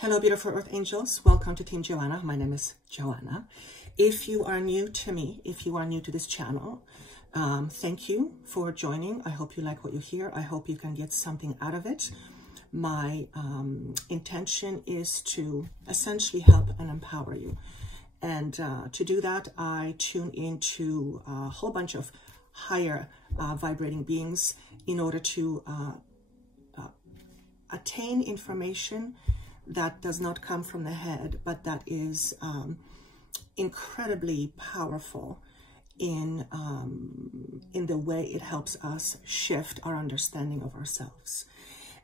Hello, beautiful Earth Angels. Welcome to Team Joanna. My name is Joanna. If you are new to me, if you are new to this channel, thank you for joining. I hope you like what you hear. I hope you can get something out of it. My intention is to essentially help and empower you. And to do that, I tune into a whole bunch of higher vibrating beings in order to attain information that does not come from the head, but that is incredibly powerful in the way it helps us shift our understanding of ourselves.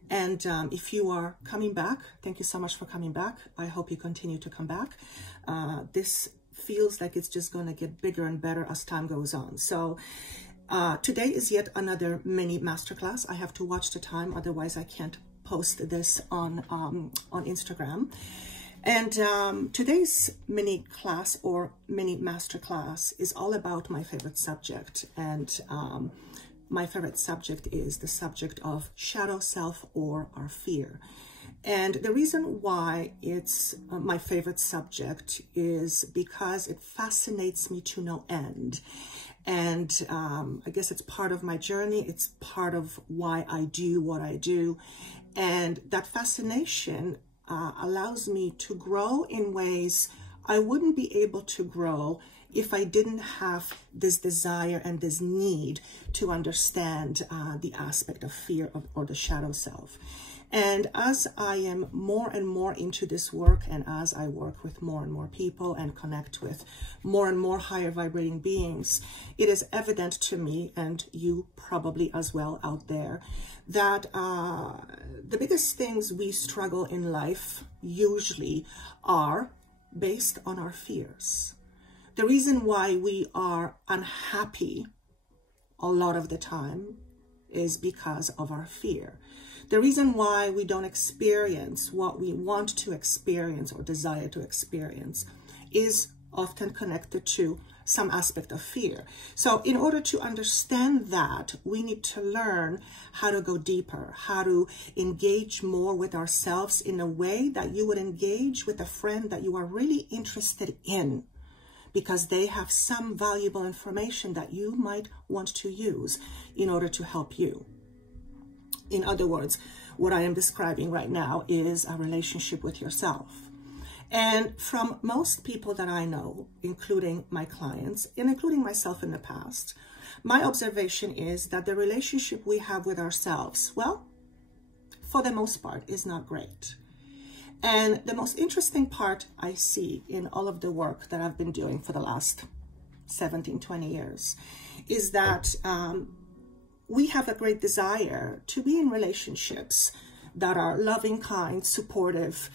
And if you are coming back, thank you so much for coming back. I hope you continue to come back. This feels like it's just going to get bigger and better as time goes on. So today is yet another mini masterclass. I have to watch the time, otherwise I can't post this on Instagram. And today's mini class or mini masterclass is all about my favorite subject. And my favorite subject is the subject of shadow self or our fear. And the reason why it's my favorite subject is because it fascinates me to no end. And I guess it's part of my journey. It's part of why I do what I do. And that fascination allows me to grow in ways I wouldn't be able to grow if I didn't have this desire and this need to understand the aspect of fear or the shadow self. And as I am more and more into this work, and as I work with more and more people and connect with more and more higher vibrating beings, it is evident to me, and you probably as well out there, that the biggest things we struggle in life usually are based on our fears. The reason why we are unhappy a lot of the time is because of our fear. The reason why we don't experience what we want to experience or desire to experience is often connected to some aspect of fear. So in order to understand that, we need to learn how to go deeper, how to engage more with ourselves in a way that you would engage with a friend that you are really interested in, because they have some valuable information that you might want to use in order to help you. In other words, what I am describing right now is a relationship with yourself. And from most people that I know, including my clients, and including myself in the past, my observation is that the relationship we have with ourselves, well, for the most part, is not great. And the most interesting part I see in all of the work that I've been doing for the last 17, 20 years is that we have a great desire to be in relationships that are loving, kind, supportive,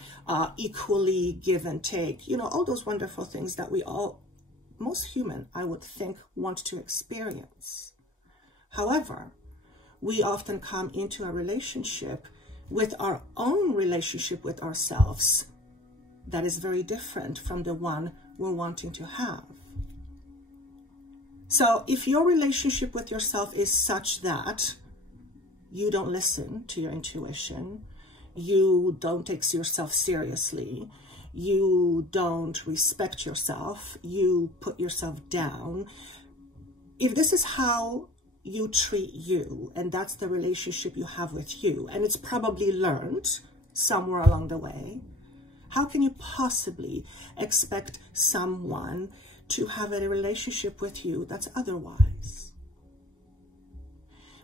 equally give and take, you know, all those wonderful things that we all, most human, I would think, want to experience. However, we often come into a relationship with our own relationship with ourselves that is very different from the one we're wanting to have. So if your relationship with yourself is such that you don't listen to your intuition, you don't take yourself seriously, you don't respect yourself, you put yourself down, if this is how you treat you, and that's the relationship you have with you, and it's probably learned somewhere along the way, how can you possibly expect someone to have a relationship with you that's otherwise?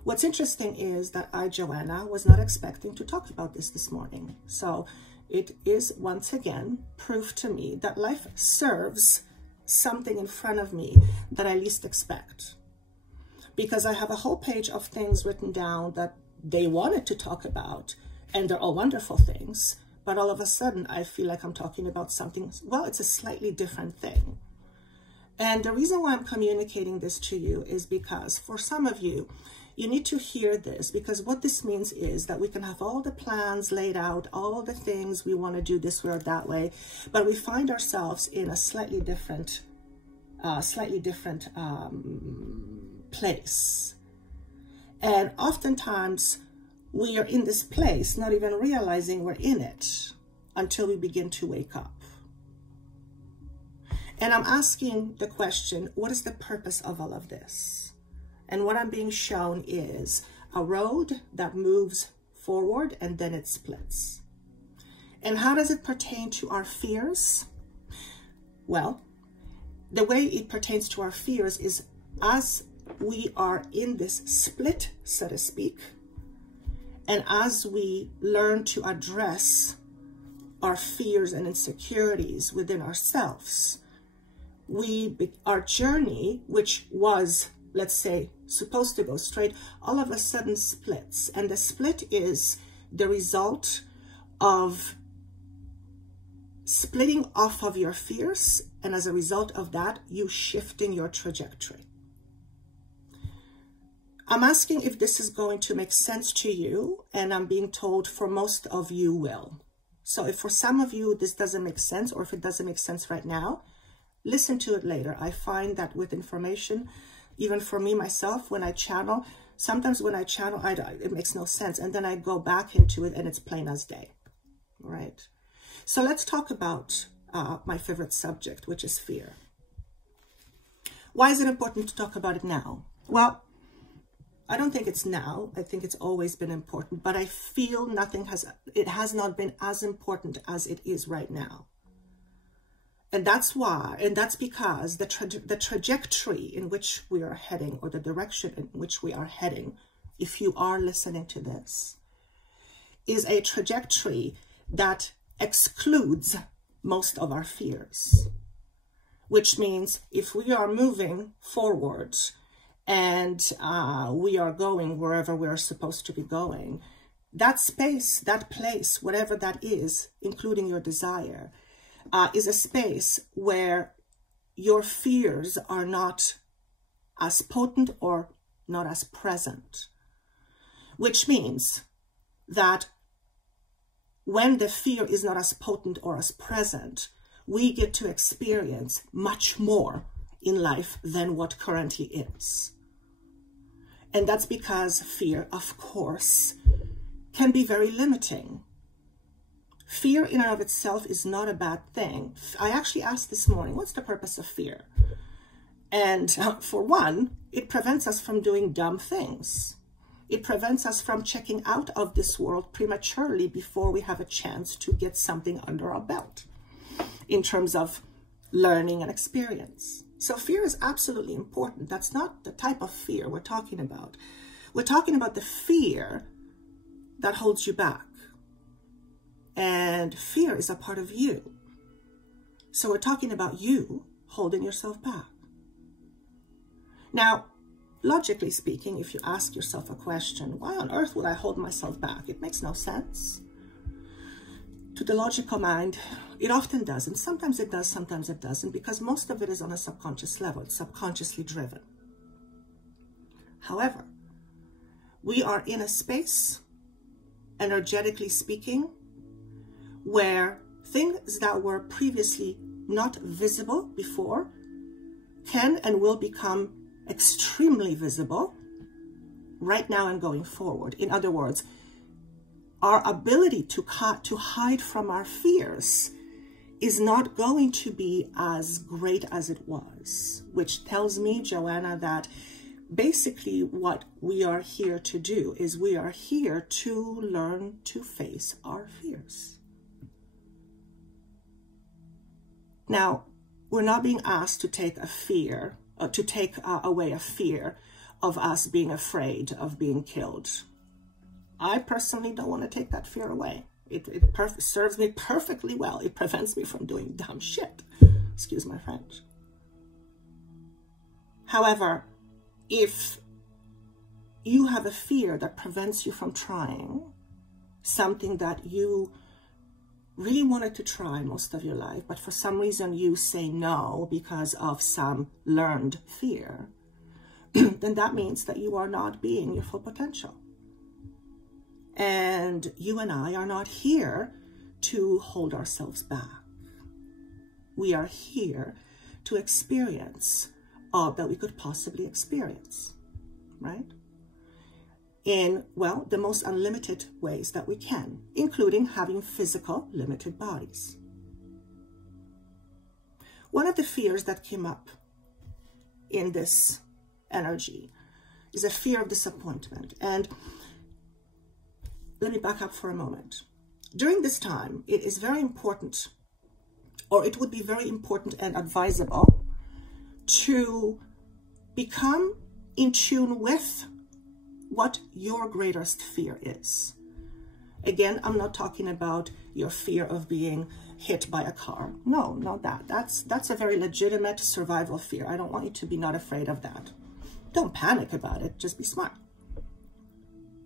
What's interesting is that I, Joanna, was not expecting to talk about this morning. So it is once again proof to me that life serves something in front of me that I least expect. Because I have a whole page of things written down that they wanted to talk about, and they're all wonderful things, but all of a sudden I feel like I'm talking about something, well, it's a slightly different thing. And the reason why I'm communicating this to you is because for some of you, you need to hear this, because what this means is that we can have all the plans laid out, all the things we want to do this way or that way, but we find ourselves in a slightly different place. And oftentimes we are in this place, not even realizing we're in it. until we begin to wake up. And I'm asking the question, what is the purpose of all of this? And what I'm being shown is a road that moves forward and then it splits. And how does it pertain to our fears? Well, the way it pertains to our fears is as we are in this split, so to speak, and as we learn to address our fears and insecurities within ourselves, our journey, which was, let's say, supposed to go straight, all of a sudden splits. And the split is the result of splitting off of your fears, and as a result of that, you shifting your trajectory. I'm asking if this is going to make sense to you, and I'm being told for most of you will. So if for some of you this doesn't make sense, or if it doesn't make sense right now, listen to it later. I find that with information, even for me myself, when I channel, sometimes when I channel, it makes no sense. And then I go back into it and it's plain as day, right? So let's talk about my favorite subject, which is fear. Why is it important to talk about it now? Well, I don't think it's now. I think it's always been important, but I feel it has not been as important as it is right now. And that's why, and that's because the trajectory in which we are heading, or the direction in which we are heading, if you are listening to this, is a trajectory that excludes most of our fears. Which means if we are moving forward and we are going wherever we are supposed to be going, that space, that place, whatever that is, including your desire, is a space where your fears are not as potent or not as present. Which means that when the fear is not as potent or as present, we get to experience much more in life than what currently is. And that's because fear, of course, can be very limiting. Fear in and of itself is not a bad thing. I actually asked this morning, what's the purpose of fear? And for one, it prevents us from doing dumb things. It prevents us from checking out of this world prematurely before we have a chance to get something under our belt in terms of learning and experience. So fear is absolutely important. That's not the type of fear we're talking about. We're talking about the fear that holds you back. And fear is a part of you. So we're talking about you holding yourself back. Now, logically speaking, if you ask yourself a question, why on earth would I hold myself back? It makes no sense. To the logical mind, it often doesn't. Sometimes it does, sometimes it doesn't, because most of it is on a subconscious level. It's subconsciously driven. However, we are in a space, energetically speaking, where things that were previously not visible before can and will become extremely visible right now and going forward. In other words, our ability to hide from our fears is not going to be as great as it was, which tells me, Joanna, that basically what we are here to do is we are here to learn to face our fears. Now, we're not being asked to take away a fear of us being afraid of being killed. I personally don't want to take that fear away. It serves me perfectly well. It prevents me from doing dumb shit. Excuse my French. However, if you have a fear that prevents you from trying something that you really wanted to try most of your life, but for some reason you say no because of some learned fear, then that means that you are not being your full potential. And you and I are not here to hold ourselves back. We are here to experience all that we could possibly experience, right? in, well, the most unlimited ways that we can, including having physical limited bodies. One of the fears that came up in this energy is a fear of disappointment. And let me back up for a moment. During this time, it is very important, or it would be very important and advisable to become in tune with what your greatest fear is. Again, I'm not talking about your fear of being hit by a car. No, not that. That's a very legitimate survival fear. I don't want you to be not afraid of that. Don't panic about it. Just be smart.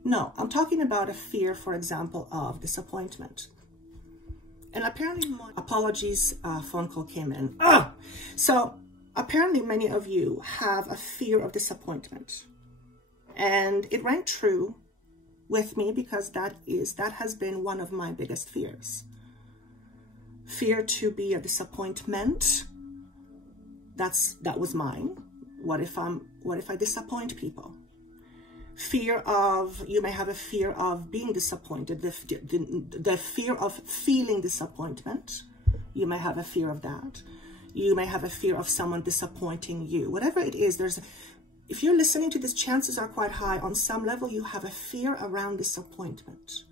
No, I'm talking about a fear, for example, of disappointment. And apparently, apologies, phone call came in. So apparently many of you have a fear of disappointment. And it rang true with me because that has been one of my biggest fears. Fear to be a disappointment. That was mine. What if I disappoint people? Fear of, you may have a fear of being disappointed, the fear of feeling disappointment. You may have a fear of that. You may have a fear of someone disappointing you. Whatever it is, if you're listening to this, chances are quite high on some level you have a fear around disappointment.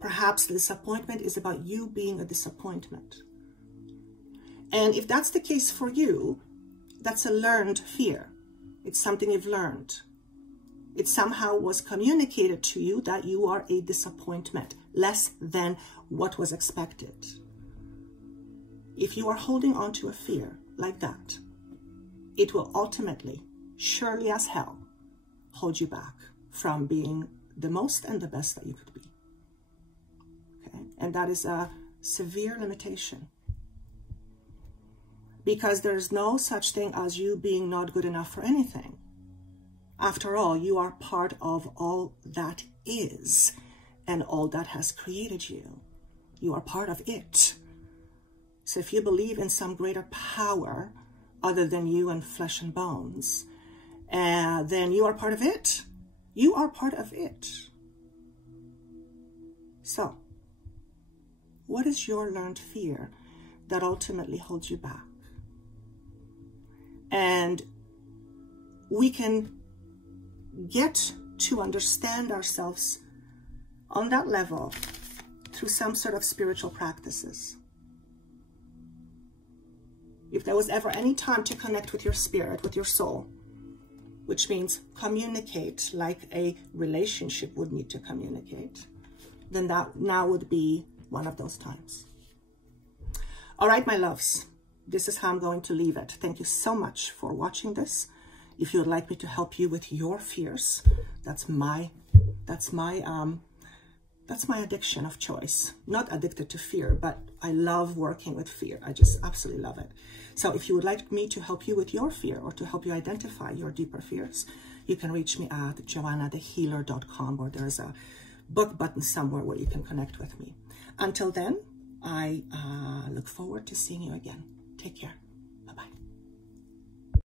Perhaps the disappointment is about you being a disappointment. And if that's the case for you, that's a learned fear. It's something you've learned. It somehow was communicated to you that you are a disappointment, less than what was expected. If you are holding on to a fear like that, it will ultimately, surely as hell, hold you back from being the most and the best that you could be. Okay? And that is a severe limitation. Because there's no such thing as you being not good enough for anything. After all, you are part of all that is and all that has created you. You are part of it. So if you believe in some greater power other than you and flesh and bones, then you are part of it. You are part of it. So, what is your learned fear that ultimately holds you back? And we can get to understand ourselves on that level through some sort of spiritual practices. If there was ever any time to connect with your spirit, with your soul, which means communicate like a relationship would need to communicate, then that now would be one of those times. All right, my loves, this is how I'm going to leave it. Thank you so much for watching this. If you would like me to help you with your fears, that's my addiction of choice. Not addicted to fear, but I love working with fear. I just absolutely love it. So if you would like me to help you with your fear or to help you identify your deeper fears, you can reach me at joannathehealer.com, or there's a book button somewhere where you can connect with me. Until then, I look forward to seeing you again. Take care.